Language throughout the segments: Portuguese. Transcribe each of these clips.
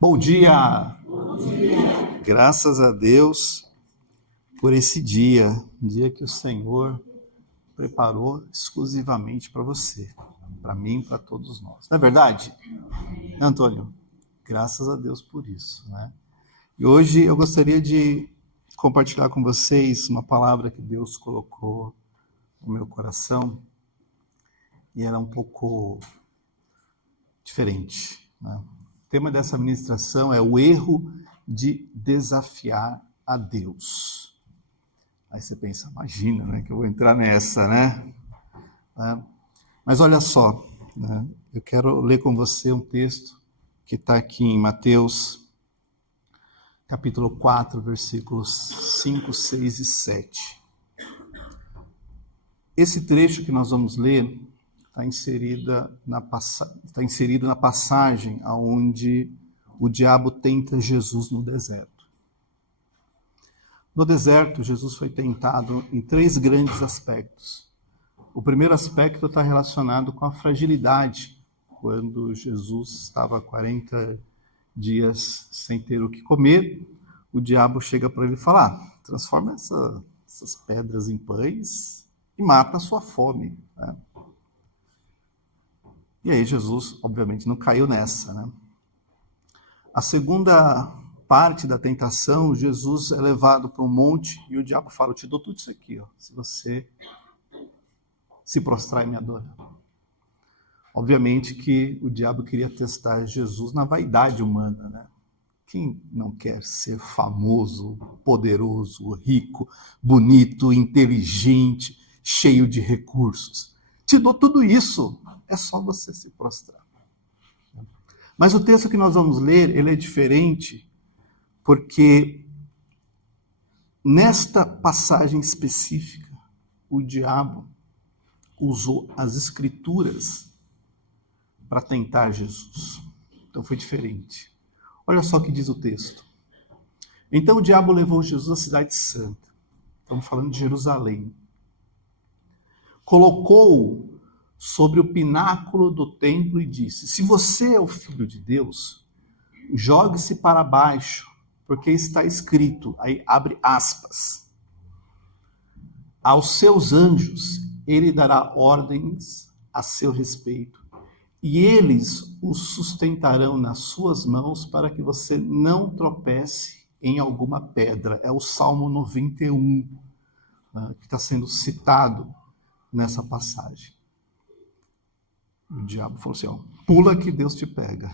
Bom dia! Bom dia! Graças a Deus por esse dia, um dia que o Senhor preparou exclusivamente para você, para mim e para todos nós. Não é verdade, Antônio? Graças a Deus por isso, né? E hoje eu gostaria de compartilhar com vocês uma palavra que Deus colocou no meu coração e ela é um pouco diferente, né? O tema dessa ministração é o erro de desafiar a Deus. Aí você pensa, imagina, né, que eu vou entrar nessa, né? Mas olha só, né, eu quero ler com você um texto que está aqui em Mateus, capítulo 4, versículos 5, 6 e 7. Esse trecho que nós vamos ler está inserido na passagem onde o diabo tenta Jesus no deserto. No deserto, Jesus foi tentado em 3 grandes aspectos. O primeiro aspecto está relacionado com a fragilidade, quando Jesus estava 40 dias sem ter o que comer, o diabo chega para ele falar, transforma essas pedras em pães e mata a sua fome, né? E aí Jesus, obviamente, não caiu nessa, né? A segunda parte da tentação, Jesus é levado para um monte e o diabo fala, eu te dou tudo isso aqui, ó, se você se prostrar e me adorar. Obviamente que o diabo queria testar Jesus na vaidade humana, né? Quem não quer ser famoso, poderoso, rico, bonito, inteligente, cheio de recursos? Te dou tudo isso, é só você se prostrar. Mas o texto que nós vamos ler, ele é diferente, porque nesta passagem específica, o diabo usou as escrituras para tentar Jesus. Então foi diferente. Olha só o que diz o texto. Então o diabo levou Jesus à cidade santa. Estamos falando de Jerusalém. Colocou-o sobre o pináculo do templo e disse, se você é o Filho de Deus, jogue-se para baixo, porque está escrito, aí abre aspas, aos seus anjos ele dará ordens a seu respeito, e eles o sustentarão nas suas mãos para que você não tropece em alguma pedra. É o Salmo 91, né, que está sendo citado nessa passagem. O diabo falou assim, ó, pula que Deus te pega.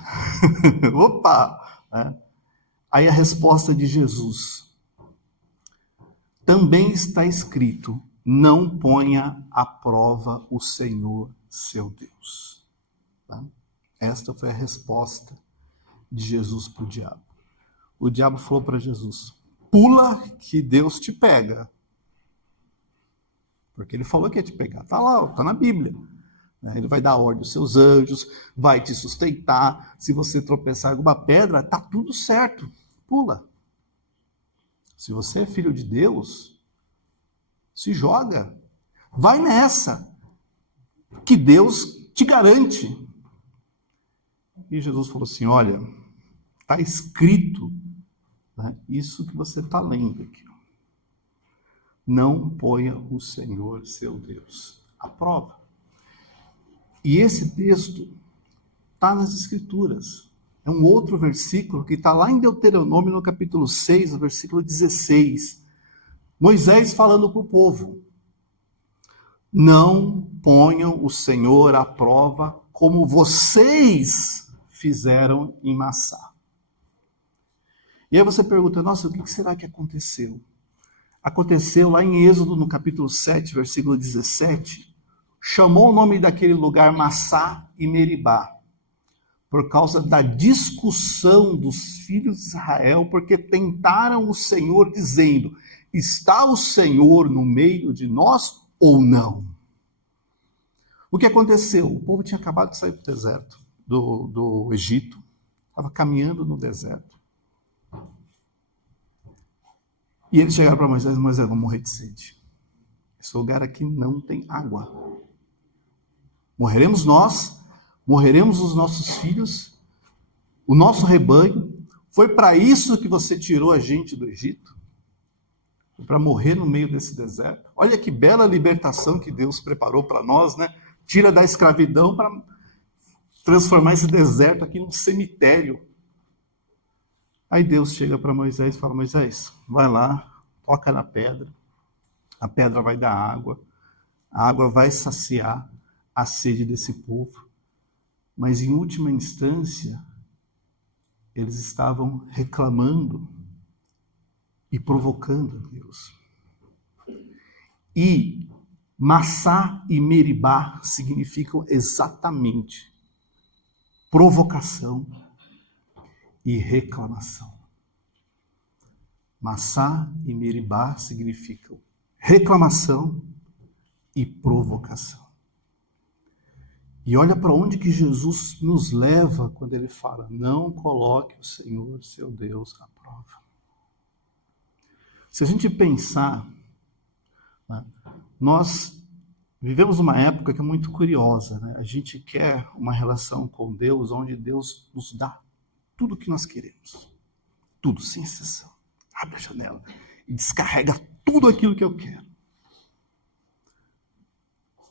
Opa! Né? Aí a resposta de Jesus. Também está escrito, não ponha à prova o Senhor, seu Deus. Tá? Esta foi a resposta de Jesus para o diabo. O diabo falou para Jesus, pula que Deus te pega. Porque ele falou que ia te pegar. Está lá, está na Bíblia. Ele vai dar ordem aos seus anjos, vai te sustentar. Se você tropeçar em alguma pedra, está tudo certo. Pula. Se você é filho de Deus, se joga. Vai nessa. Que Deus te garante. E Jesus falou assim, olha, está escrito, né, isso que você está lendo aqui. Ó. Não ponha o Senhor, seu Deus, à prova. E esse texto está nas Escrituras. É um outro versículo que está lá em Deuteronômio, no capítulo 6, no versículo 16. Moisés falando para o povo. Não ponham o Senhor à prova como vocês fizeram em Massá. E aí você pergunta, nossa, o que será que aconteceu? Aconteceu lá em Êxodo, no capítulo 7, versículo 17, chamou o nome daquele lugar Massá e Meribá, por causa da discussão dos filhos de Israel, porque tentaram o Senhor dizendo, está o Senhor no meio de nós ou não? O que aconteceu? O povo tinha acabado de sair do deserto, do Egito, estava caminhando no deserto. E eles chegaram para Moisés, Moisés, vamos morrer de sede. Esse lugar aqui não tem água. Morreremos nós, morreremos os nossos filhos, o nosso rebanho. Foi para isso que você tirou a gente do Egito? Para morrer no meio desse deserto? Olha que bela libertação que Deus preparou para nós, né? Tira da escravidão para transformar esse deserto aqui num cemitério. Aí Deus chega para Moisés e fala: Moisés, vai lá, toca na pedra, a pedra vai dar água, a água vai saciar a sede desse povo. Mas em última instância, eles estavam reclamando e provocando Deus. E Massá e Meribá significam exatamente provocação e reclamação. Massá e Meribá significam reclamação e provocação. E olha para onde que Jesus nos leva quando ele fala: não coloque o Senhor, seu Deus, à prova. Se a gente pensar, né, nós vivemos uma época que é muito curiosa, né? A gente quer uma relação com Deus onde Deus nos dá tudo o que nós queremos. Tudo, sem exceção. Abre a janela e descarrega tudo aquilo que eu quero.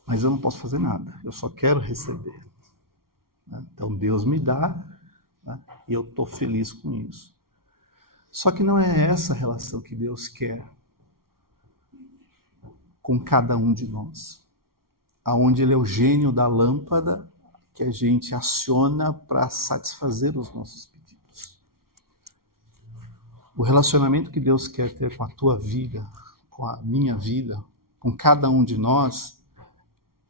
Mas eu não posso fazer nada, eu só quero receber. Então Deus me dá, né, e eu estou feliz com isso. Só que não é essa a relação que Deus quer com cada um de nós. Aonde Ele é o gênio da lâmpada que a gente aciona para satisfazer os nossos pedidos. O relacionamento que Deus quer ter com a tua vida, com a minha vida, com cada um de nós,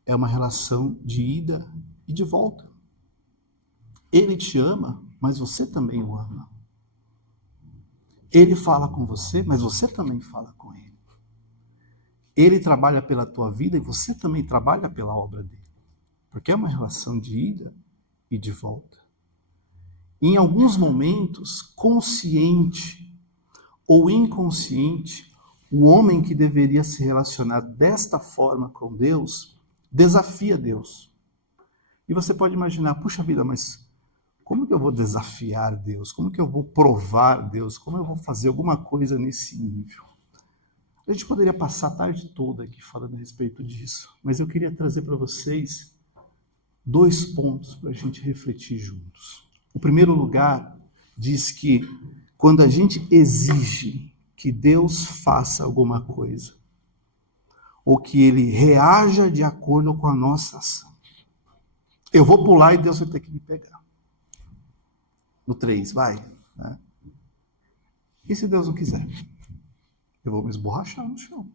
é uma relação de ida e de volta. Ele te ama, mas você também o ama. Ele fala com você, mas você também fala com ele. Ele trabalha pela tua vida e você também trabalha pela obra dele. Porque é uma relação de ida e de volta. Em alguns momentos, consciente ou inconsciente, o homem que deveria se relacionar desta forma com Deus, desafia Deus. E você pode imaginar: puxa vida, mas como que eu vou desafiar Deus? Como que eu vou provar Deus? Como eu vou fazer alguma coisa nesse nível? A gente poderia passar a tarde toda aqui falando a respeito disso, mas eu queria trazer para vocês 2 pontos para a gente refletir juntos. O primeiro lugar diz que quando a gente exige que Deus faça alguma coisa, ou que Ele reaja de acordo com a nossa ação, eu vou pular e Deus vai ter que me pegar. No 3, vai. Né? E se Deus não quiser? Eu vou me esborrachar no chão.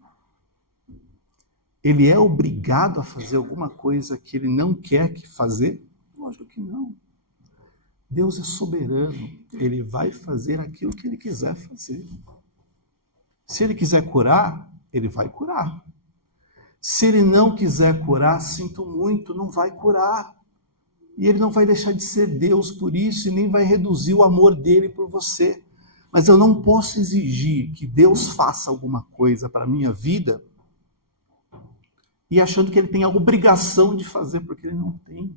Ele é obrigado a fazer alguma coisa que ele não quer que fazer? Lógico que não. Deus é soberano. Ele vai fazer aquilo que ele quiser fazer. Se ele quiser curar, ele vai curar. Se ele não quiser curar, sinto muito, não vai curar. E ele não vai deixar de ser Deus por isso e nem vai reduzir o amor dele por você. Mas eu não posso exigir que Deus faça alguma coisa para a minha vida e achando que ele tem a obrigação de fazer, porque ele não tem.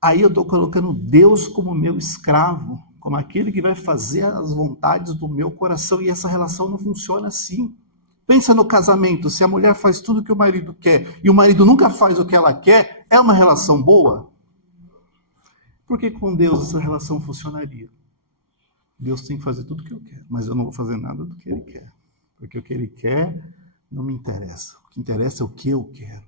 Aí eu estou colocando Deus como meu escravo, como aquele que vai fazer as vontades do meu coração, e essa relação não funciona assim. Pensa no casamento: se a mulher faz tudo o que o marido quer e o marido nunca faz o que ela quer, é uma relação boa? Porque com Deus essa relação funcionaria. Deus tem que fazer tudo o que eu quero, mas eu não vou fazer nada do que ele quer. Porque o que ele quer não me interessa. O que interessa é o que eu quero.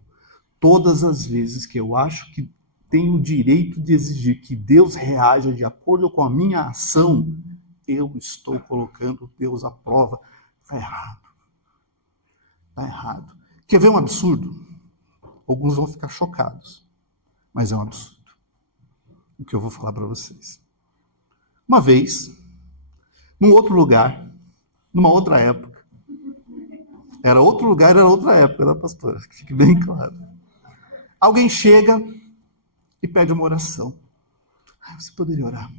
Todas as vezes que eu acho que tenho o direito de exigir que Deus reaja de acordo com a minha ação, eu estou colocando Deus à prova. Está errado. Está errado. Quer ver um absurdo? Alguns vão ficar chocados, mas é um absurdo o que eu vou falar para vocês. Uma vez, num outro lugar, numa outra época, era outro lugar, era outra época, da pastora, que fique bem claro. Alguém chega e pede uma oração. Você poderia orar?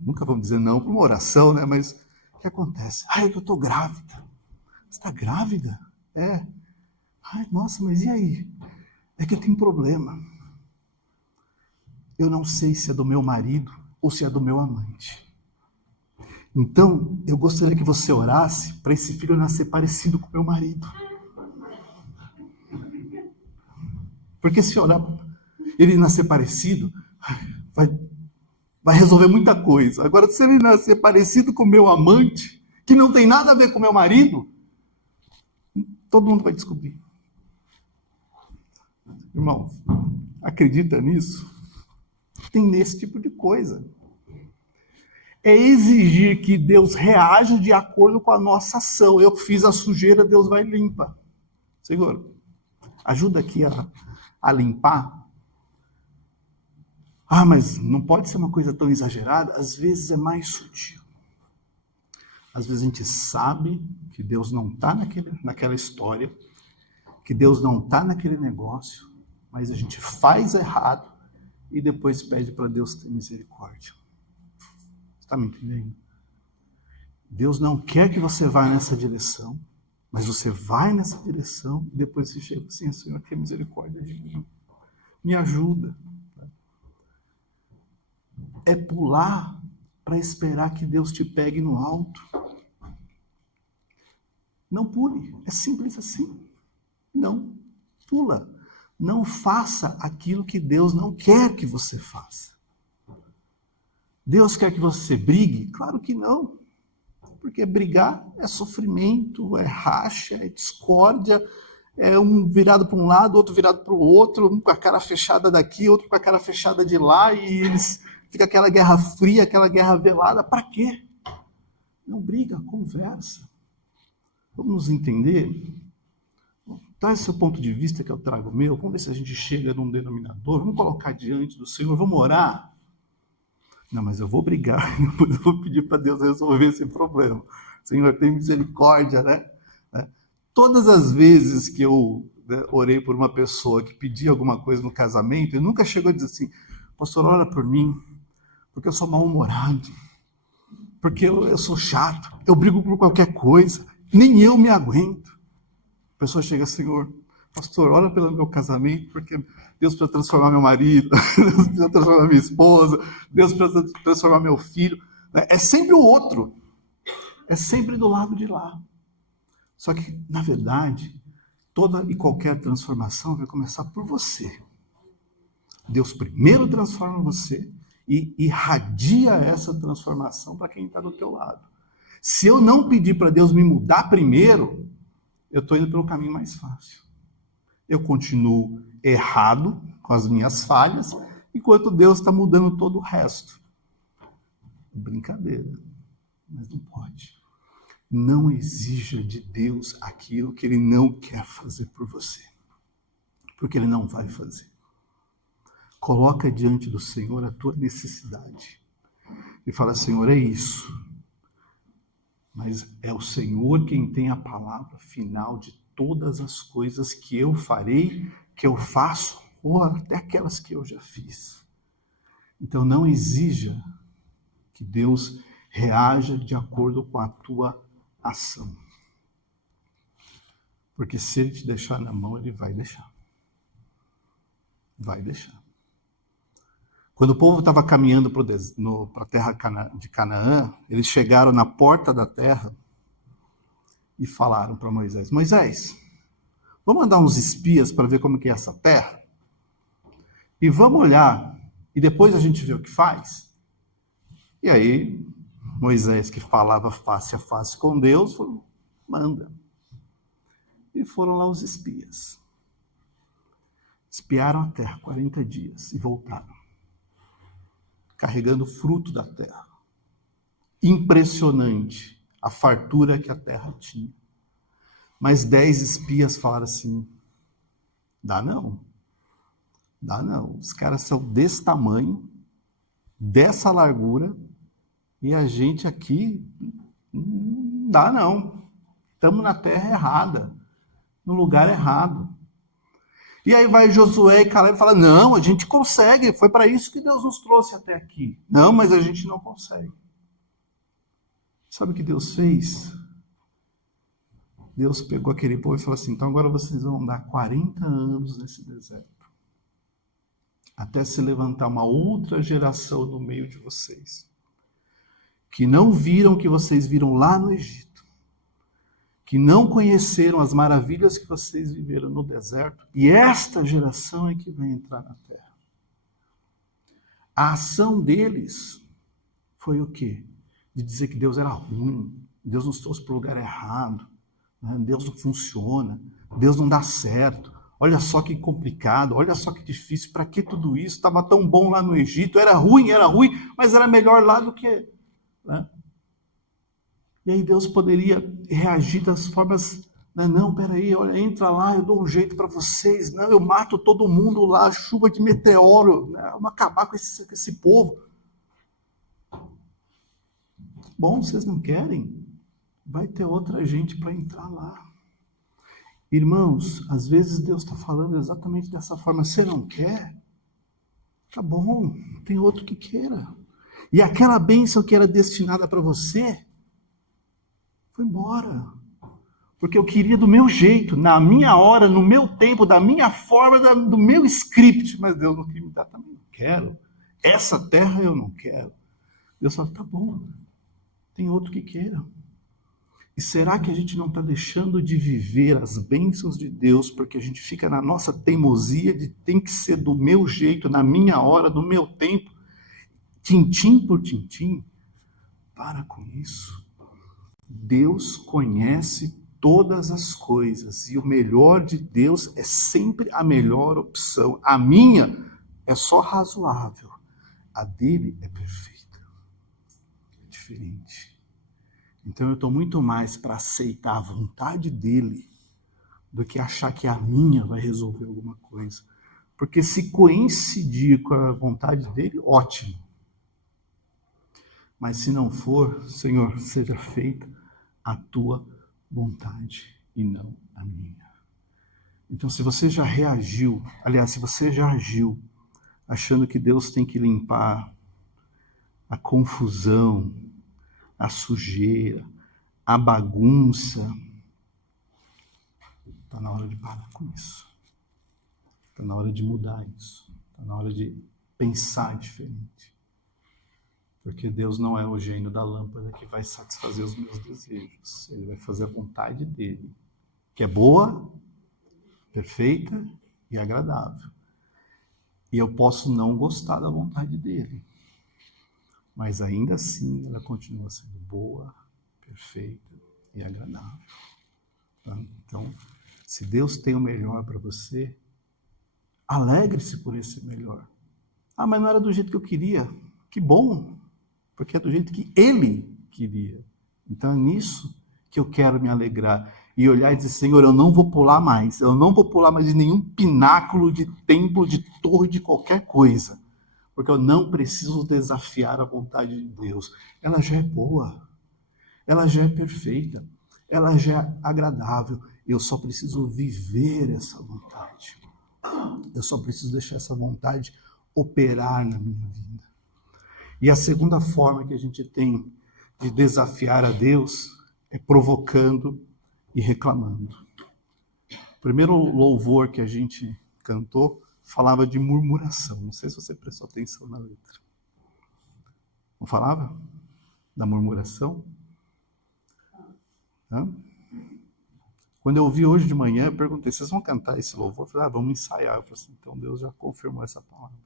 Nunca vamos dizer não para uma oração, né? Mas o que acontece? Eu estou grávida. Você está grávida? É. Nossa, mas e aí? É que eu tenho problema. eu não sei se é do meu marido ou se é do meu amante. Então, eu gostaria que você orasse para esse filho nascer parecido com o meu marido. Porque se orar, ele nascer parecido, vai resolver muita coisa. Agora, se ele nascer parecido com o meu amante, que não tem nada a ver com o meu marido, todo mundo vai descobrir. Irmão, acredita nisso? Tem nesse tipo de coisa. É exigir que Deus reaja de acordo com a nossa ação. Eu fiz a sujeira, Deus vai e limpa. Senhor, ajuda aqui a limpar. Ah, mas não pode ser uma coisa tão exagerada. Às vezes é mais sutil. Às vezes a gente sabe que Deus não está naquela história, que Deus não está naquele negócio, mas a gente faz errado e depois pede para Deus ter misericórdia. Está me entendendo? Deus não quer que você vá nessa direção, mas você vai nessa direção e depois você chega assim, Senhor, tenha misericórdia de mim. Me ajuda. É pular para esperar que Deus te pegue no alto. Não pule, é simples assim. Não, pula. Não faça aquilo que Deus não quer que você faça. Deus quer que você brigue? Claro que não. Porque brigar é sofrimento, é racha, é discórdia, é um virado para um lado, outro virado para o outro, um com a cara fechada daqui, outro com a cara fechada de lá, e eles fica aquela guerra fria, aquela guerra velada. Para quê? Não briga, conversa. Vamos nos entender? Traz seu ponto de vista que eu trago o meu, vamos ver se a gente chega num denominador, vamos colocar diante do Senhor, vamos orar. Não, mas eu vou brigar, eu vou pedir para Deus resolver esse problema. Senhor, tem misericórdia, né? Todas as vezes que eu orei por uma pessoa que pedia alguma coisa no casamento, ele nunca chegou a dizer assim, pastor, ora por mim, porque eu sou mal-humorado, porque eu sou chato, eu brigo por qualquer coisa, nem eu me aguento. A pessoa chega, Senhor, pastor, ora pelo meu casamento, porque Deus precisa transformar meu marido, Deus precisa transformar minha esposa, Deus precisa transformar meu filho. É sempre o outro, é sempre do lado de lá. Só que, na verdade, toda e qualquer transformação vai começar por você. Deus primeiro transforma você e irradia essa transformação para quem está do teu lado. Se eu não pedir para Deus me mudar primeiro, eu estou indo pelo caminho mais fácil. Eu continuo errado com as minhas falhas, enquanto Deus está mudando todo o resto. Brincadeira, mas não pode. Não exija de Deus aquilo que Ele não quer fazer por você, porque Ele não vai fazer. Coloca diante do Senhor a tua necessidade e fala, Senhor, é isso. Mas é o Senhor quem tem a palavra final de todas as coisas que eu farei, que eu faço, ou até aquelas que eu já fiz. Então não exija que Deus reaja de acordo com a tua ação. Porque se Ele te deixar na mão, Ele vai deixar. Vai deixar. Quando o povo estava caminhando para a terra de Canaã, eles chegaram na porta da terra e falaram para Moisés, Moisés, vamos mandar uns espias para ver como que é essa terra? E vamos olhar, e depois a gente vê o que faz? E aí, Moisés, que falava face a face com Deus, falou, manda. E foram lá os espias. Espiaram a terra 40 dias e voltaram, carregando fruto da terra. Impressionante a fartura que a terra tinha. Mas 10 espias falaram assim, dá não. Os caras são desse tamanho, dessa largura, e a gente aqui, não dá não. Estamos na terra errada, no lugar errado. E aí vai Josué e Caleb e fala, não, a gente consegue, foi para isso que Deus nos trouxe até aqui. Não, mas a gente não consegue. Sabe o que Deus fez? Deus pegou aquele povo e falou assim, então agora vocês vão andar 40 anos nesse deserto. até se levantar uma outra geração no meio de vocês, que não viram o que vocês viram lá no Egito, que não conheceram as maravilhas que vocês viveram no deserto, e esta geração é que vai entrar na terra. A ação deles foi o quê? De dizer que Deus era ruim, Deus nos trouxe para o lugar errado, né? Deus não funciona, Deus não dá certo, olha só que complicado, olha só que difícil, para que tudo isso? Estava tão bom lá no Egito, era ruim, mas era melhor lá do que... Né? E aí Deus poderia reagir das formas, né? Não, peraí, olha, entra lá, eu dou um jeito para vocês, não, eu mato todo mundo lá, chuva de meteoro, né? Vamos acabar com esse povo. Bom, vocês não querem? Vai ter outra gente para entrar lá. Irmãos, às vezes Deus está falando exatamente dessa forma. Você não quer? Tá bom, tem outro que queira. E aquela bênção que era destinada para você, foi embora. Porque eu queria do meu jeito, na minha hora, no meu tempo, da minha forma, do meu script. Mas Deus não queria me dar também, não quero. Essa terra eu não quero. Deus fala, tá bom, tem outro que queira. E será que a gente não está deixando de viver as bênçãos de Deus porque a gente fica na nossa teimosia de tem que ser do meu jeito, na minha hora, no meu tempo, tintim por tintim? Para com isso. Deus conhece todas as coisas e o melhor de Deus é sempre a melhor opção. A minha é só razoável, a dele é perfeita. É diferente. Então eu estou muito mais para aceitar a vontade dele do que achar que a minha vai resolver alguma coisa. Porque se coincidir com a vontade dele, ótimo. Mas se não for, Senhor, seja feita a tua vontade e não a minha. Então se você já reagiu, aliás, se você já agiu achando que Deus tem que limpar a confusão, a sujeira, a bagunça, está na hora de parar com isso. Está na hora de mudar isso. Está na hora de pensar diferente. Porque Deus não é o gênio da lâmpada que vai satisfazer os meus desejos. Ele vai fazer a vontade dele, que é boa, perfeita e agradável. E eu posso não gostar da vontade dele. Mas ainda assim, ela continua sendo boa, perfeita e agradável. Tá? Então, se Deus tem o melhor para você, alegre-se por esse melhor. Ah, mas não era do jeito que eu queria. Que bom, porque é do jeito que Ele queria. Então é nisso que eu quero me alegrar. E olhar e dizer, Senhor, eu não vou pular mais. Eu não vou pular mais de nenhum pináculo de templo, de torre, de qualquer coisa. Porque eu não preciso desafiar a vontade de Deus. Ela já é boa. Ela já é perfeita. Ela já é agradável. Eu só preciso viver essa vontade. Eu só preciso deixar essa vontade operar na minha vida. E a segunda forma que a gente tem de desafiar a Deus é provocando e reclamando. O primeiro louvor que a gente cantou falava de murmuração. Não sei se você prestou atenção na letra. Não falava? Da murmuração? Hã? Quando eu ouvi hoje de manhã, eu perguntei, vocês vão cantar esse louvor? Eu falei, vamos ensaiar. Eu falei assim, então Deus já confirmou essa palavra.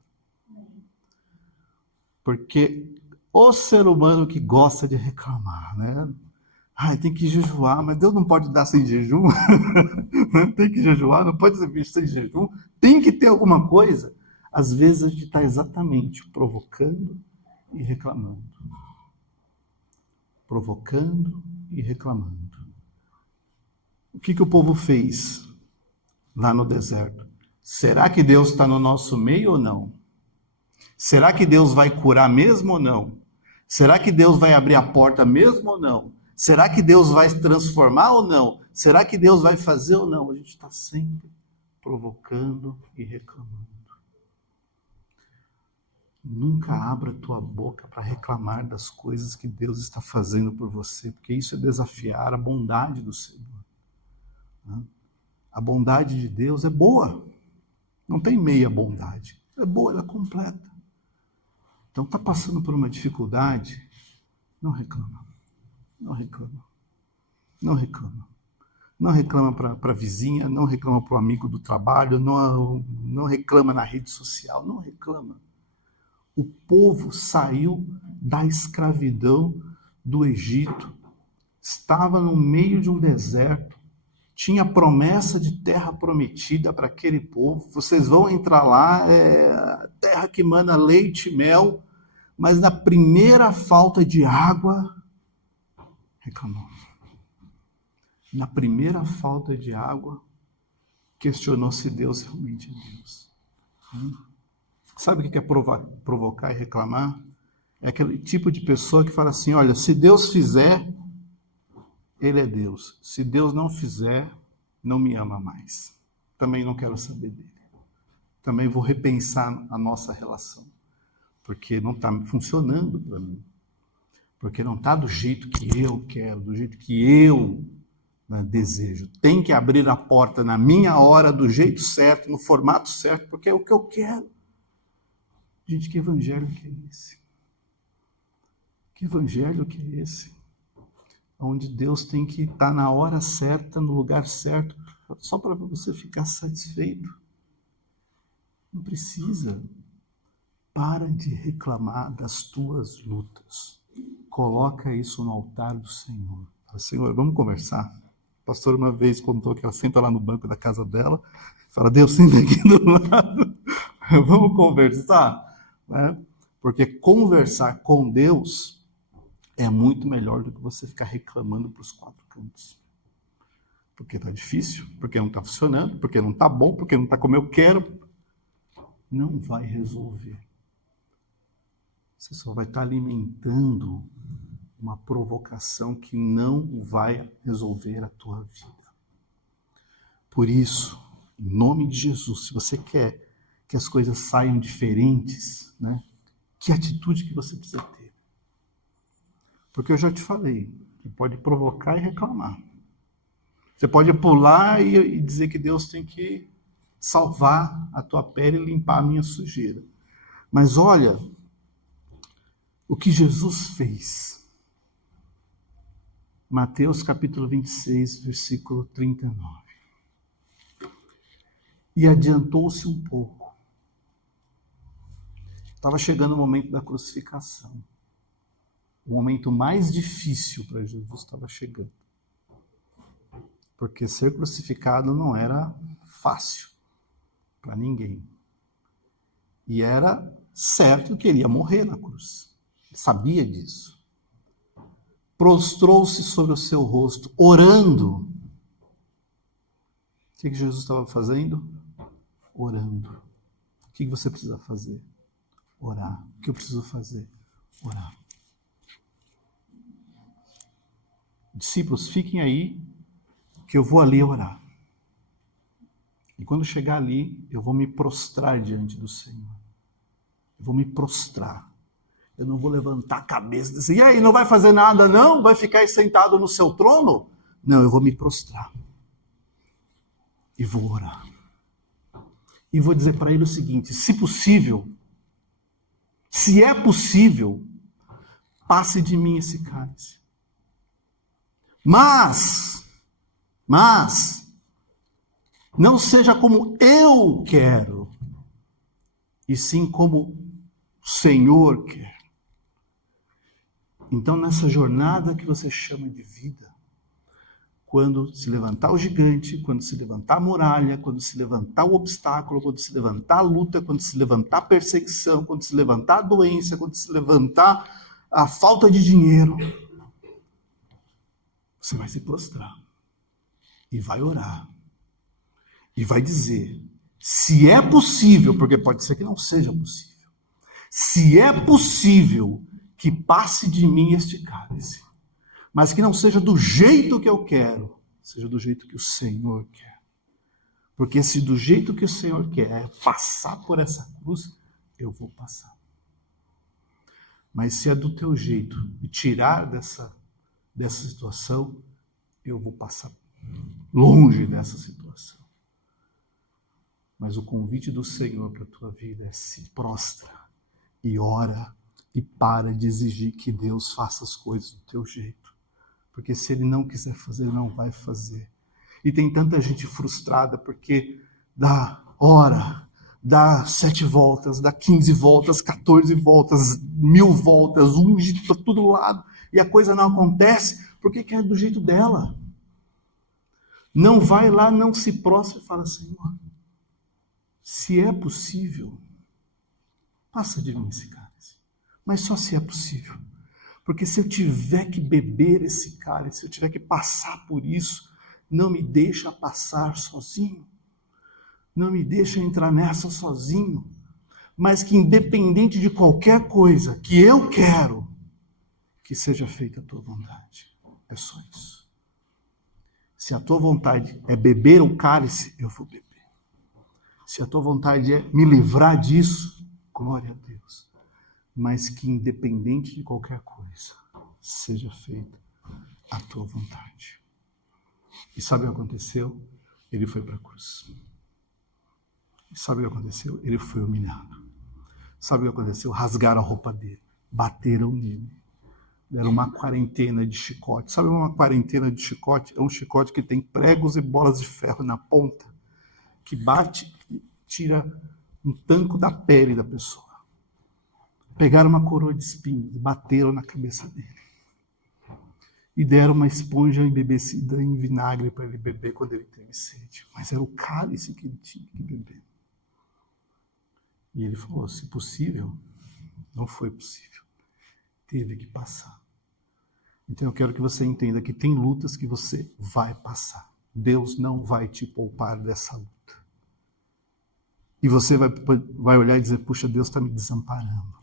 Porque o ser humano que gosta de reclamar, né? Ai, tem que jejuar, mas Deus não pode dar sem jejum. Tem que jejuar, não pode ser visto sem jejum. Tem que ter alguma coisa. Às vezes a gente está exatamente provocando e reclamando. Provocando e reclamando. O que o povo fez lá no deserto? Será que Deus está no nosso meio ou não? Será que Deus vai curar mesmo ou não? Será que Deus vai abrir a porta mesmo ou não? Será que Deus vai se transformar ou não? Será que Deus vai fazer ou não? A gente está sempre provocando e reclamando. Nunca abra a tua boca para reclamar das coisas que Deus está fazendo por você, porque isso é desafiar a bondade do Senhor. A bondade de Deus é boa, não tem meia bondade. Ela é boa, ela é completa. Então, está passando por uma dificuldade, não reclama. Não reclama. Não reclama. Não reclama para a vizinha, não reclama para o amigo do trabalho, não reclama na rede social, não reclama. O povo saiu da escravidão do Egito, estava no meio de um deserto, tinha promessa de terra prometida para aquele povo. Vocês vão entrar lá, terra que mana leite e mel, mas na primeira falta de água, reclamou. Na primeira falta de água, questionou se Deus realmente é Deus. Sabe o que é provocar e reclamar? É aquele tipo de pessoa que fala assim, olha, se Deus fizer, Ele é Deus. Se Deus não fizer, não me ama mais. Também não quero saber dele. Também vou repensar a nossa relação. Porque não está funcionando para mim. Porque não está do jeito que eu quero, do jeito que eu desejo. Tem que abrir a porta na minha hora, do jeito certo, no formato certo, porque é o que eu quero. Gente, que evangelho que é esse? Que evangelho que é esse? Onde Deus tem que estar na hora certa, no lugar certo, só para você ficar satisfeito. Não precisa. Para de reclamar das tuas lutas. Coloca isso no altar do Senhor. Fala, Senhor, vamos conversar? A pastora uma vez contou que ela senta lá no banco da casa dela, fala, Deus, senta aqui do lado, vamos conversar? Né? Porque conversar com Deus é muito melhor do que você ficar reclamando para os quatro cantos. Porque está difícil, porque não está funcionando, porque não está bom, porque não está como eu quero. Não vai resolver. Você só vai estar alimentando uma provocação que não vai resolver a tua vida. Por isso, em nome de Jesus, se você quer que as coisas saiam diferentes, né, que atitude que você precisa ter? Porque eu já te falei, que pode provocar e reclamar. Você pode pular e dizer que Deus tem que salvar a tua pele e limpar a minha sujeira. Mas olha o que Jesus fez. Mateus capítulo 26, versículo 39. E adiantou-se um pouco. Estava chegando o momento da crucificação. O momento mais difícil para Jesus estava chegando. Porque ser crucificado não era fácil para ninguém. E era certo que ele ia morrer na cruz. Ele sabia disso. Prostrou-se sobre o seu rosto, orando. O que Jesus estava fazendo? Orando. O que você precisa fazer? Orar. O que eu preciso fazer? Orar. Discípulos, fiquem aí, que eu vou ali orar. E quando chegar ali, eu vou me prostrar diante do Senhor. Eu vou me prostrar. Eu não vou levantar a cabeça e dizer, e aí, não vai fazer nada não? Vai ficar aí sentado no seu trono? Não, eu vou me prostrar. E vou orar. E vou dizer para ele o seguinte, se possível, se é possível, passe de mim esse cálice. Mas, não seja como eu quero, e sim como o Senhor quer. Então, nessa jornada que você chama de vida, quando se levantar o gigante, quando se levantar a muralha, quando se levantar o obstáculo, quando se levantar a luta, quando se levantar a perseguição, quando se levantar a doença, quando se levantar a falta de dinheiro, você vai se prostrar e vai orar e vai dizer, se é possível, porque pode ser que não seja possível, se é possível que passe de mim este cálice, mas que não seja do jeito que eu quero, seja do jeito que o Senhor quer. Porque se do jeito que o Senhor quer é passar por essa cruz, eu vou passar. Mas se é do teu jeito e tirar dessa situação, eu vou passar longe dessa situação. Mas o convite do Senhor para a tua vida é: se prostra e ora e para de exigir que Deus faça as coisas do teu jeito. Porque se Ele não quiser fazer, Ele não vai fazer. E tem tanta gente frustrada porque dá hora, dá 7 voltas, dá 15 voltas, 14 voltas, 1000 voltas, unge para todo lado, e a coisa não acontece porque quer do jeito dela. Não vai lá, não se prostra e fala: Senhor, se é possível, passa de mim esse cálice. Mas só se é possível. Porque se eu tiver que beber esse cálice, se eu tiver que passar por isso, não me deixa passar sozinho. Não me deixa entrar nessa sozinho. Mas que independente de qualquer coisa que eu quero, que seja feita a tua vontade. É só isso. Se a tua vontade é beber o cálice, eu vou beber. Se a tua vontade é me livrar disso, glória a Deus. Mas que independente de qualquer coisa, seja feita a tua vontade. E sabe o que aconteceu? Ele foi para a cruz. E sabe o que aconteceu? Ele foi humilhado. Sabe o que aconteceu? Rasgaram a roupa dele, bateram nele. Deram uma quarentena de chicote. Sabe uma quarentena de chicote? É um chicote que tem pregos e bolas de ferro na ponta, que bate e tira um tanco da pele da pessoa. Pegaram uma coroa de espinhos e bateram na cabeça dele. E deram uma esponja embebecida em vinagre para ele beber quando ele teve sede. Mas era o cálice que ele tinha que beber. E ele falou: se possível, não foi possível. Teve que passar. Então eu quero que você entenda que tem lutas que você vai passar. Deus não vai te poupar dessa luta. E você vai olhar e dizer: puxa, Deus está me desamparando.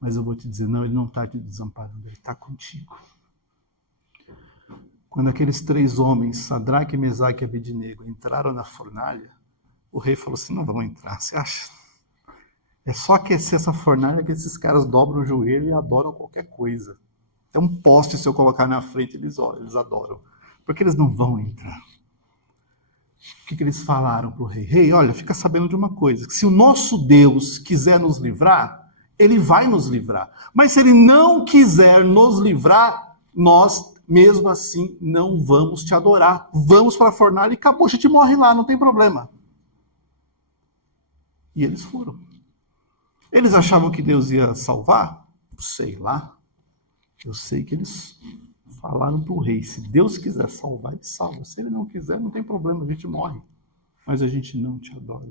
Mas eu vou te dizer: não, Ele não está te desamparando, Ele está contigo. Quando aqueles 3 homens, Sadraque, Mesaque e Abednego, entraram na fornalha, o rei falou assim: não vão entrar, você acha? É só aquecer essa fornalha que esses caras dobram o joelho e adoram qualquer coisa. É um poste, se eu colocar na frente, eles adoram. Porque eles não vão entrar. O que eles falaram para o rei? Rei, olha, fica sabendo de uma coisa: que se o nosso Deus quiser nos livrar, Ele vai nos livrar. Mas se Ele não quiser nos livrar, nós, mesmo assim, não vamos te adorar. Vamos para a fornalha e acabou, a gente morre lá, não tem problema. E eles foram. Eles achavam que Deus ia salvar? Sei lá. Eu sei que eles falaram para o rei: se Deus quiser salvar, Ele salva. Se Ele não quiser, não tem problema, a gente morre. Mas a gente não te adora.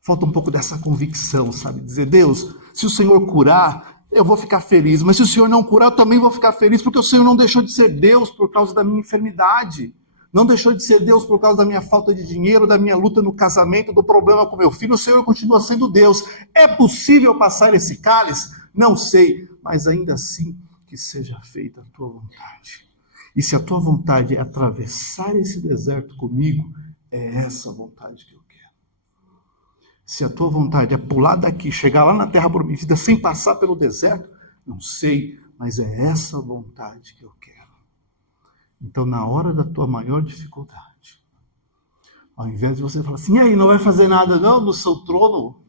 Falta um pouco dessa convicção, sabe? Dizer: Deus, se o Senhor curar, eu vou ficar feliz. Mas se o Senhor não curar, eu também vou ficar feliz, porque o Senhor não deixou de ser Deus por causa da minha enfermidade. Não deixou de ser Deus por causa da minha falta de dinheiro, da minha luta no casamento, do problema com meu filho. O Senhor continua sendo Deus. É possível passar esse cálice? Não sei, mas ainda assim que seja feita a tua vontade. E se a tua vontade é atravessar esse deserto comigo, é essa vontade que eu quero. Se a tua vontade é pular daqui, chegar lá na terra prometida sem passar pelo deserto, não sei, mas é essa vontade que eu quero. Então, na hora da tua maior dificuldade, ao invés de você falar assim: e aí, não vai fazer nada não no seu trono?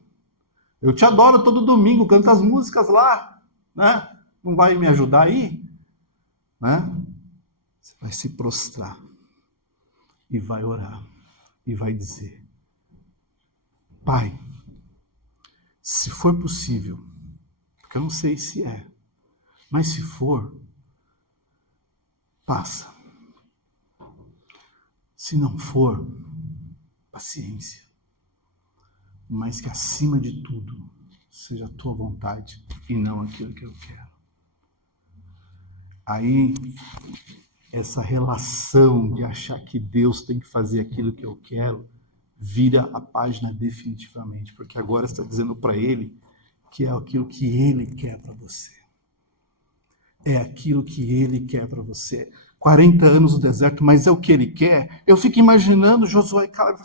Eu te adoro todo domingo, canta as músicas lá, né? Não vai me ajudar aí? Né? Você vai se prostrar e vai orar e vai dizer: Pai, se for possível, porque eu não sei se é, mas se for, passa. Se não for, paciência. Mas que acima de tudo seja a tua vontade e não aquilo que eu quero. Aí, essa relação de achar que Deus tem que fazer aquilo que eu quero, vira a página definitivamente, porque agora você está dizendo para Ele que é aquilo que Ele quer para você. É aquilo que Ele quer para você. 40 anos no deserto, mas é o que Ele quer. Eu fico imaginando Josué e Caleb,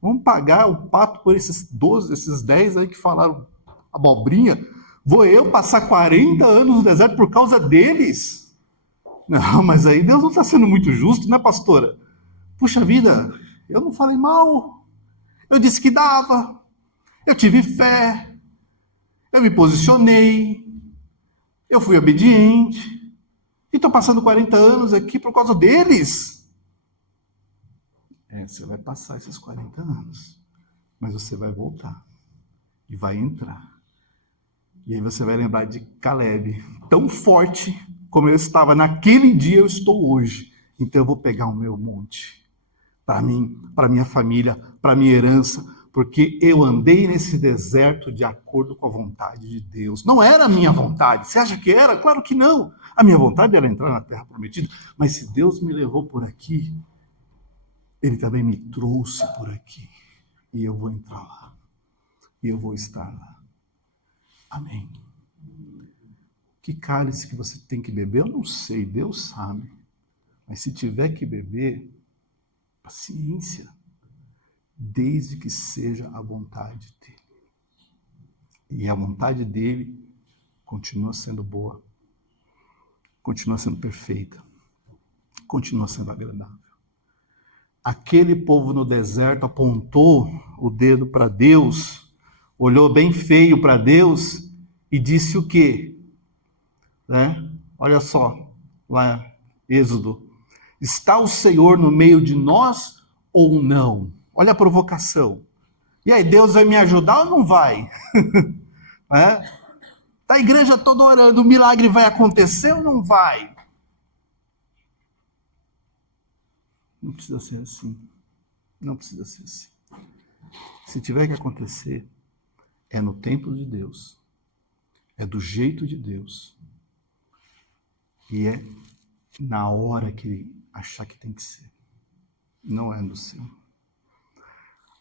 vamos pagar o pato por esses 12, esses 10 aí que falaram abobrinha? Vou eu passar 40 anos no deserto por causa deles? Não, mas aí Deus não está sendo muito justo, né, pastora? Puxa vida, eu não falei mal. Eu disse que dava. Eu tive fé. Eu me posicionei. Eu fui obediente. E estou passando 40 anos aqui por causa deles. Você vai passar esses 40 anos. Mas você vai voltar. E vai entrar. E aí você vai lembrar de Caleb. Tão forte como eu estava naquele dia, eu estou hoje. Então eu vou pegar o meu monte. Para mim, para minha família, para minha herança. Porque eu andei nesse deserto de acordo com a vontade de Deus. Não era a minha vontade. Você acha que era? Claro que não. A minha vontade era entrar na terra prometida. Mas se Deus me levou por aqui, Ele também me trouxe por aqui. E eu vou entrar lá. E eu vou estar lá. Amém. Que cálice que você tem que beber, eu não sei. Deus sabe. Mas se tiver que beber, paciência. Desde que seja a vontade dele. E a vontade dele continua sendo boa, continua sendo perfeita, continua sendo agradável. Aquele povo no deserto apontou o dedo para Deus, olhou bem feio para Deus e disse o quê? Olha só, lá Êxodo. Está o Senhor no meio de nós ou não? Olha a provocação. E aí, Deus vai me ajudar ou não vai? Tá a igreja toda orando, o milagre vai acontecer ou não vai? Não precisa ser assim. Não precisa ser assim. Se tiver que acontecer, é no tempo de Deus. É do jeito de Deus. E é na hora que Ele achar que tem que ser. Não é no seu.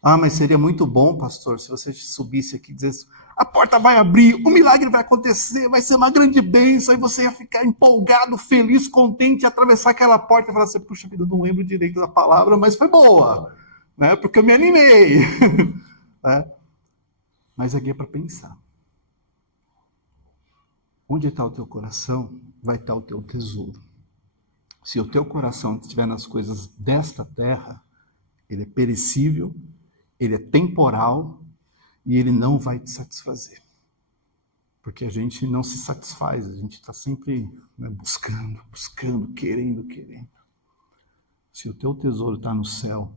Mas seria muito bom, pastor, se você subisse aqui e dissesse, a porta vai abrir, o milagre vai acontecer, vai ser uma grande bênção, e você ia ficar empolgado, feliz, contente, atravessar aquela porta e falar assim, puxa vida, eu não lembro direito da palavra, mas foi boa, porque eu me animei. Mas aqui é para pensar. Onde está o teu coração, vai estar o teu tesouro. Se o teu coração estiver nas coisas desta terra, ele é perecível, ele é temporal e ele não vai te satisfazer. Porque a gente não se satisfaz, a gente está sempre buscando, querendo. Se o teu tesouro está no céu,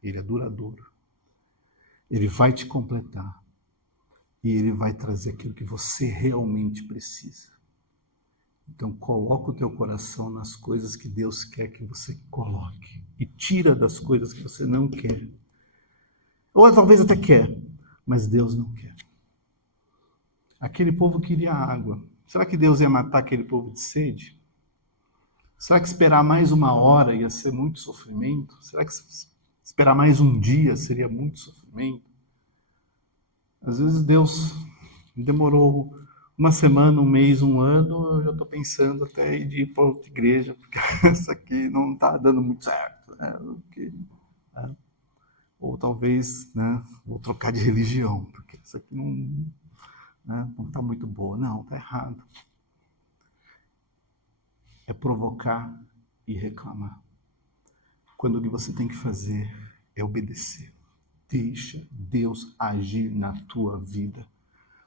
ele é duradouro. Ele vai te completar e ele vai trazer aquilo que você realmente precisa. Então coloca o teu coração nas coisas que Deus quer que você coloque e tira das coisas que você não quer. Ou talvez até quer, mas Deus não quer. Aquele povo queria água. Será que Deus ia matar aquele povo de sede? Será que esperar mais 1 hora ia ser muito sofrimento? Será que esperar mais um dia seria muito sofrimento? Às vezes Deus demorou 1 semana, 1 mês, 1 ano, eu já estou pensando até de ir para outra igreja, porque essa aqui não está dando muito certo. Ou talvez, vou trocar de religião, porque essa aqui não está muito boa. Não, está errado. É provocar e reclamar. Quando o que você tem que fazer é obedecer. Deixa Deus agir na tua vida.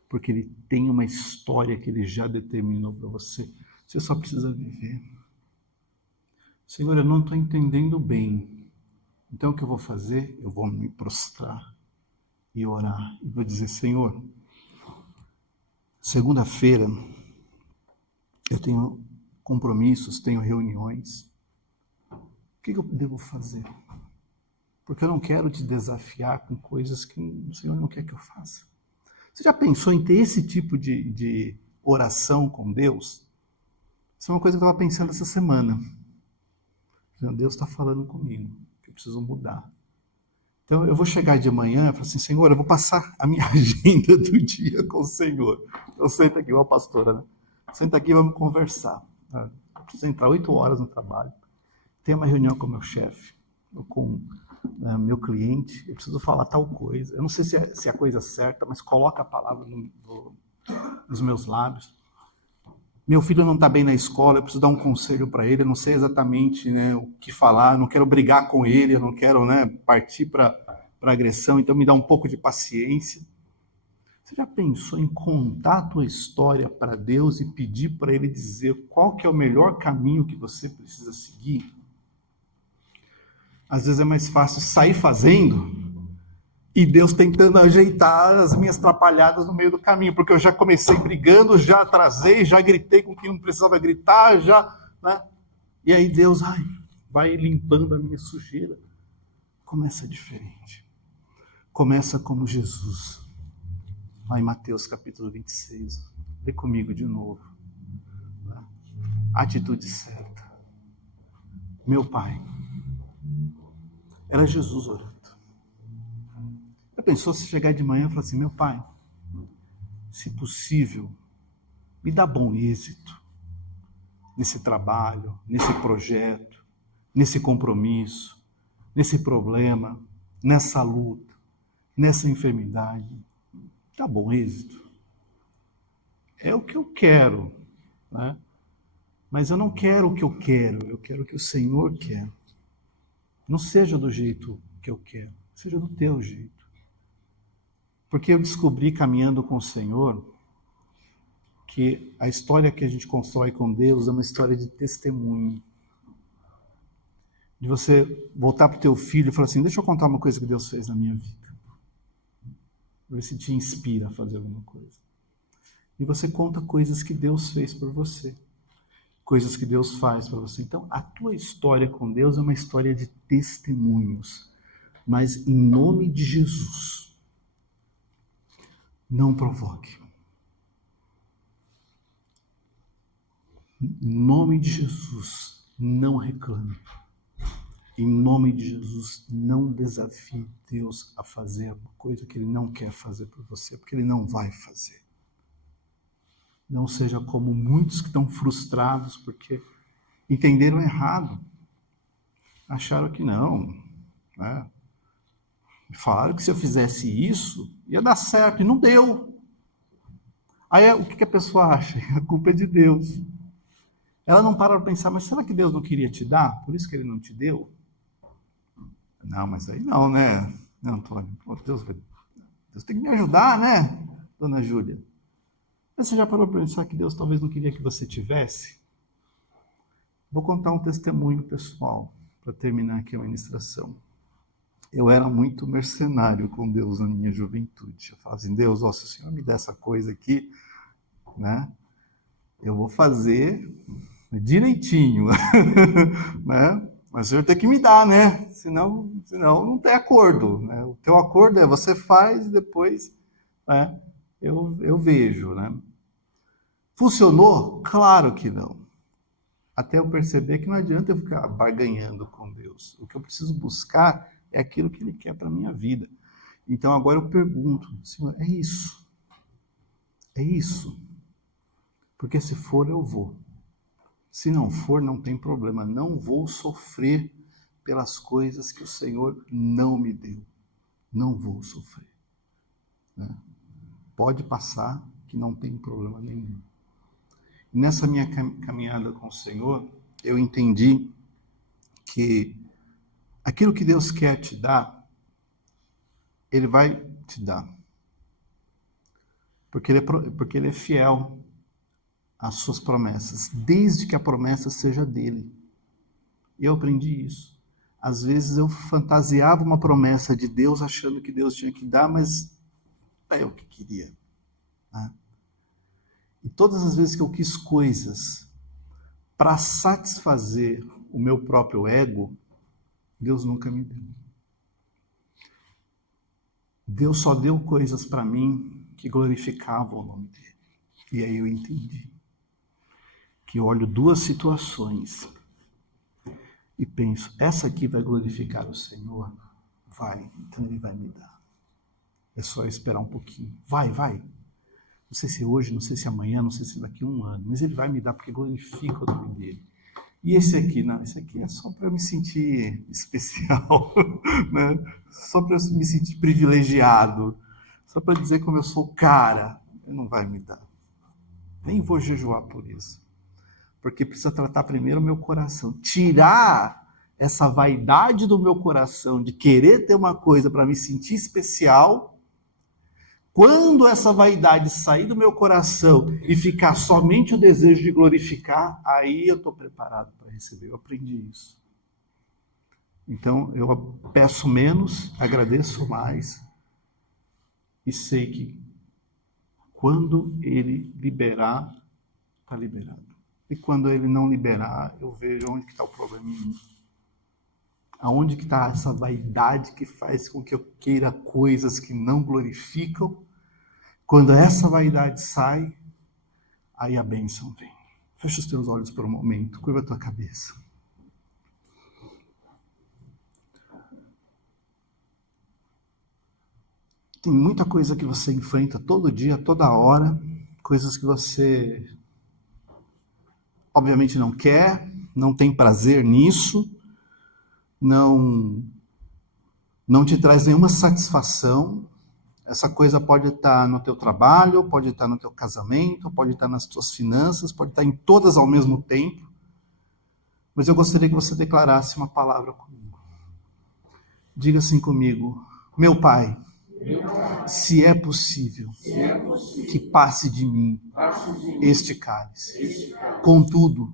Porque Ele tem uma história que Ele já determinou para você. Você só precisa viver. Senhor, eu não estou entendendo bem. Então o que eu vou fazer? Eu vou me prostrar e orar. E vou dizer, Senhor, segunda-feira eu tenho compromissos, tenho reuniões. O que eu devo fazer? Porque eu não quero te desafiar com coisas que o Senhor não quer que eu faça. Você já pensou em ter esse tipo de oração com Deus? Isso é uma coisa que eu estava pensando essa semana. Deus está falando comigo, que eu preciso mudar. Então eu vou chegar de manhã e falar assim, Senhor, eu vou passar a minha agenda do dia com o Senhor. Eu sento aqui, uma pastora, Senta aqui e vamos conversar. Eu preciso entrar 8 horas no trabalho. Tenho uma reunião com o meu chefe, com meu cliente, eu preciso falar tal coisa. Eu não sei se é a coisa certa, mas coloca a palavra nos meus lábios. Meu filho não está bem na escola, eu preciso dar um conselho para ele, eu não sei exatamente o que falar, eu não quero brigar com ele, eu não quero partir para para agressão, então me dá um pouco de paciência. Você já pensou em contar a tua história para Deus e pedir para Ele dizer qual que é o melhor caminho que você precisa seguir? Às vezes é mais fácil sair fazendo e Deus tentando ajeitar as minhas atrapalhadas no meio do caminho, porque eu já comecei brigando, já atrasei, já gritei com quem não precisava gritar, né? E aí Deus vai limpando a minha sujeira. Começa diferente. Começa como Jesus. Lá em Mateus capítulo 26. Lê comigo de novo. Atitude certa. Meu Pai. Era Jesus orando. Já pensou se chegar de manhã e falar assim, meu Pai, se possível, me dá bom êxito nesse trabalho, nesse projeto, nesse compromisso, nesse problema, nessa luta, nessa enfermidade. Dá bom êxito. É o que eu quero, né? Mas eu não quero o que eu quero o que o Senhor quer. Não seja do jeito que eu quero, seja do teu jeito. Porque eu descobri, caminhando com o Senhor, que a história que a gente constrói com Deus é uma história de testemunho. De você voltar para o teu filho e falar assim, deixa eu contar uma coisa que Deus fez na minha vida. Ver se te inspira a fazer alguma coisa. E você conta coisas que Deus fez por você. Coisas que Deus faz para você. Então, a tua história com Deus é uma história de testemunhos. Mas, em nome de Jesus, não provoque. Em nome de Jesus, não reclame. Em nome de Jesus, não desafie Deus a fazer uma coisa que Ele não quer fazer por você, porque Ele não vai fazer. Não seja como muitos que estão frustrados porque entenderam errado. Acharam que não. Né? Falaram que se eu fizesse isso, ia dar certo, e não deu. Aí o que a pessoa acha? A culpa é de Deus. Ela não para para pensar, mas será que Deus não queria te dar? Por isso que Ele não te deu? Não, mas aí não, né? Não, Antônio, Deus tem que me ajudar, né, dona Júlia? Mas você já parou para pensar que Deus talvez não queria que você tivesse? Vou contar um testemunho pessoal para terminar aqui a ministração. Eu era muito mercenário com Deus na minha juventude. Eu falava assim, Deus, se o Senhor me der essa coisa aqui, né, eu vou fazer direitinho, né? Mas o Senhor tem que me dar, né? Senão não tem acordo, né? O teu acordo é você faz e depois, né, eu vejo, né? Funcionou? Claro que não. Até eu perceber que não adianta eu ficar barganhando com Deus. O que eu preciso buscar é aquilo que Ele quer para a minha vida. Então agora eu pergunto, Senhor, é isso? É isso? Porque se for, eu vou. Se não for, não tem problema. Não vou sofrer pelas coisas que o Senhor não me deu. Não vou sofrer. Né? Pode passar, que não tem problema nenhum. E nessa minha caminhada com o Senhor, eu entendi que aquilo que Deus quer te dar, Ele vai te dar. Porque Ele é fiel às suas promessas, desde que a promessa seja dele. E eu aprendi isso. Às vezes eu fantasiava uma promessa de Deus, achando que Deus tinha que dar, mas é eu que queria. Né? E todas as vezes que eu quis coisas para satisfazer o meu próprio ego, Deus nunca me deu. Deus só deu coisas para mim que glorificavam o nome dele. E aí eu entendi que eu olho duas situações e penso, essa aqui vai glorificar o Senhor? Vai, então Ele vai me dar. É só eu esperar um pouquinho. Vai. Não sei se hoje, não sei se amanhã, não sei se daqui a um ano, mas Ele vai me dar porque glorifica o nome dele. E esse aqui, não, esse aqui é só para eu me sentir especial, né? Só para eu me sentir privilegiado, só para dizer como eu sou o cara. Ele não vai me dar. Nem vou jejuar por isso. Porque precisa tratar primeiro o meu coração. Tirar essa vaidade do meu coração de querer ter uma coisa para me sentir especial, quando essa vaidade sair do meu coração e ficar somente o desejo de glorificar, aí eu estou preparado para receber. Eu aprendi isso. Então, eu peço menos, agradeço mais e sei que quando ele liberar, está liberado. E quando ele não liberar, eu vejo onde que está o problema em mim. Aonde que está essa vaidade que faz com que eu queira coisas que não glorificam. Quando essa vaidade sai, aí a bênção vem. Fecha os teus olhos por um momento, curva a tua cabeça. Tem muita coisa que você enfrenta todo dia, toda hora, coisas que você obviamente não quer, não tem prazer nisso, não te traz nenhuma satisfação. Essa coisa pode estar no teu trabalho, pode estar no teu casamento, pode estar nas tuas finanças, pode estar em todas ao mesmo tempo. Mas eu gostaria que você declarasse uma palavra comigo. Diga assim comigo: meu Pai, se é possível, que passe de mim este cálice. Contudo,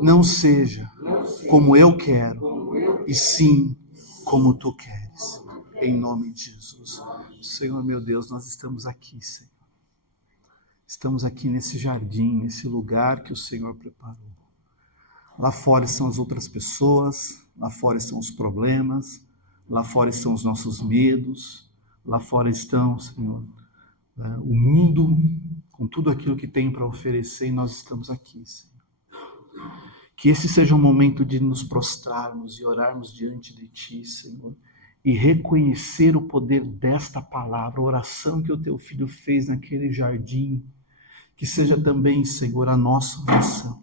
não seja como eu quero, e sim como tu queres. Em nome de Jesus. Senhor, meu Deus, nós estamos aqui, Senhor. Estamos aqui nesse jardim, nesse lugar que o Senhor preparou. Lá fora estão as outras pessoas, lá fora estão os problemas, lá fora estão os nossos medos, lá fora estão, Senhor, o mundo, com tudo aquilo que tem para oferecer, e nós estamos aqui, Senhor. Que esse seja um momento de nos prostrarmos e orarmos diante de Ti, Senhor, e reconhecer o poder desta palavra, a oração que o Teu Filho fez naquele jardim, que seja também, Senhor, a nossa oração.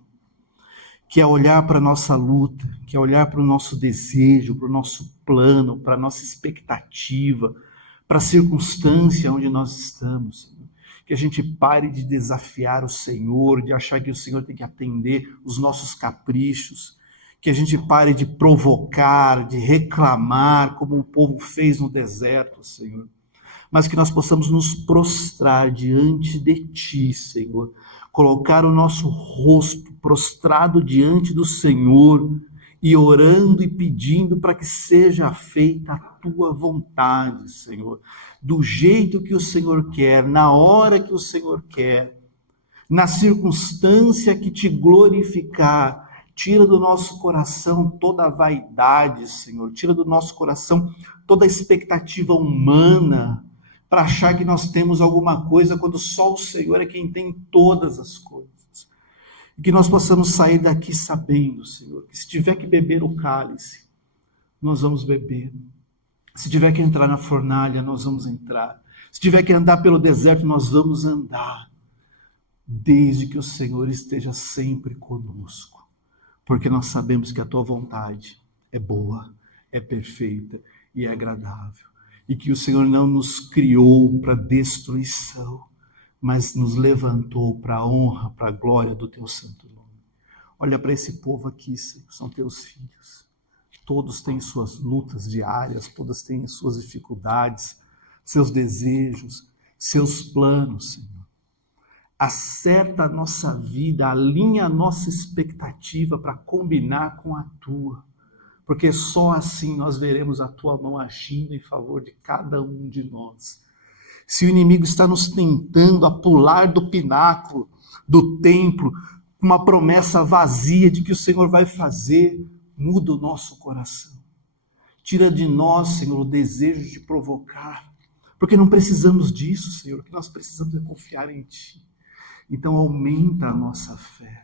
Que é olhar para a nossa luta, que é olhar para o nosso desejo, para o nosso plano, para a nossa expectativa, para a circunstância onde nós estamos, Senhor. Que a gente pare de desafiar o Senhor, de achar que o Senhor tem que atender os nossos caprichos, que a gente pare de provocar, de reclamar, como o povo fez no deserto, Senhor. Mas que nós possamos nos prostrar diante de Ti, Senhor, colocar o nosso rosto prostrado diante do Senhor e orando e pedindo para que seja feita a Tua vontade, Senhor, do jeito que o Senhor quer, na hora que o Senhor quer, na circunstância que Te glorificar. Tira do nosso coração toda a vaidade, Senhor, tira do nosso coração toda a expectativa humana, para achar que nós temos alguma coisa, quando só o Senhor é quem tem todas as coisas. E que nós possamos sair daqui sabendo, Senhor, que se tiver que beber o cálice, nós vamos beber. Se tiver que entrar na fornalha, nós vamos entrar. Se tiver que andar pelo deserto, nós vamos andar. Desde que o Senhor esteja sempre conosco. Porque nós sabemos que a Tua vontade é boa, é perfeita e é agradável. E que o Senhor não nos criou para destruição, mas nos levantou para a honra, para a glória do Teu santo nome. Olha para esse povo aqui, Senhor, são Teus filhos. Todos têm suas lutas diárias, todas têm suas dificuldades, seus desejos, seus planos, Senhor. Acerta a nossa vida, alinha a nossa expectativa para combinar com a Tua. Porque só assim nós veremos a Tua mão agindo em favor de cada um de nós. Se o inimigo está nos tentando a pular do pináculo, do templo, uma promessa vazia de que o Senhor vai fazer, muda o nosso coração. Tira de nós, Senhor, o desejo de provocar. Porque não precisamos disso, Senhor. O que nós precisamos é confiar em Ti. Então aumenta a nossa fé,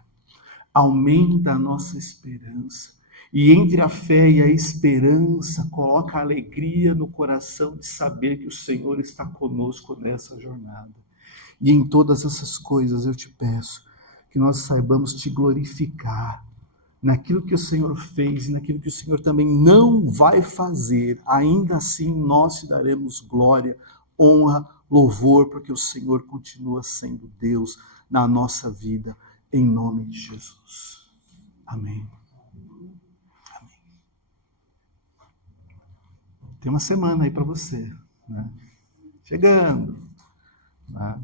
aumenta a nossa esperança. E entre a fé e a esperança, coloca a alegria no coração de saber que o Senhor está conosco nessa jornada. E em todas essas coisas eu te peço que nós saibamos Te glorificar naquilo que o Senhor fez e naquilo que o Senhor também não vai fazer. Ainda assim nós Te daremos glória, honra, louvor, porque o Senhor continua sendo Deus na nossa vida, em nome de Jesus. Amém. Amém. Tem uma semana aí para você, né? Chegando, né?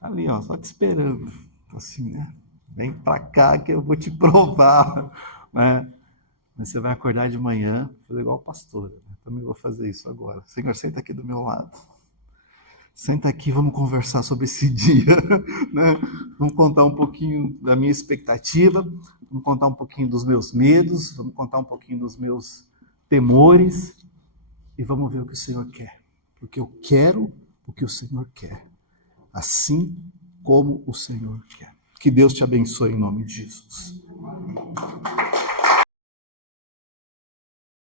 Tá ali, ó, só te esperando, assim, né? Vem para cá que eu vou te provar, né? Mas você vai acordar de manhã, fazer igual o pastor, né? Também vou fazer isso agora. Senhor, senta aqui do meu lado. Senta aqui, vamos conversar sobre esse dia, né? Vamos contar um pouquinho da minha expectativa, vamos contar um pouquinho dos meus medos, vamos contar um pouquinho dos meus temores e vamos ver o que o Senhor quer. Porque eu quero o que o Senhor quer, assim como o Senhor quer. Que Deus te abençoe em nome de Jesus.